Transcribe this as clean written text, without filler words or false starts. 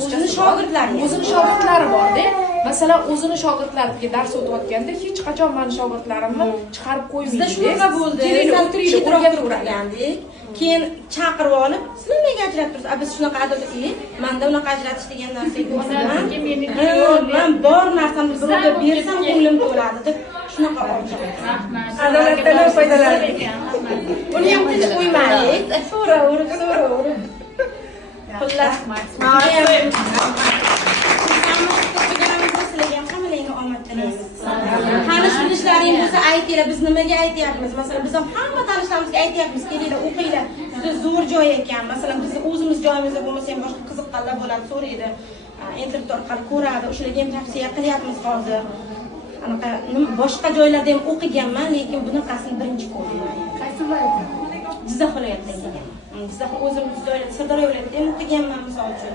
o'zini shogirdlari bor-da. Masalan, o'zini shogirdlariga dars o'tayotganda hech qachon meni shogirdlarimni chiqarib qo'ymaydi. Bizda shunaqa bo'ldi. O'tirgandik. Keyin chaqirib olib, siz nimaga ajratib tursiz? Biz shunaqa menda unaqa ajratish degan narsa yo'q. Men bor narsamni birovga bersam ko'nglim to'ladi deb shunaqa oldim. Adolatdan foydalandik. Buni ham tinch qo'ymaylik. So'raverib. Xullas, tanish-bilishlaring bo'lsa aytinglar, biz nimaga aytyapmiz? Masalan, biz hamma tanishlarimizga aytyapmiz, kelinglar, o'qinglar. Juda zo'r joy ekan. Masalan, biz o'zimiz joyimizda bo'lmasa ham boshqa qiziqqanlar bo'ladi, so'raydi. Internet orqali ko'radi. O'shalarga ham tavsiya qilyapmiz hozir. Anaqa boshqa joylarda ham o'qiganman, lekin bunaqasini birinchi ko'rdim. Qaysi viloyatda? Jizzax viloyatidan kelgan. Jizzax o'zimiz joyda Sirdaryo viloyatida ham o'qiganman, misol uchun.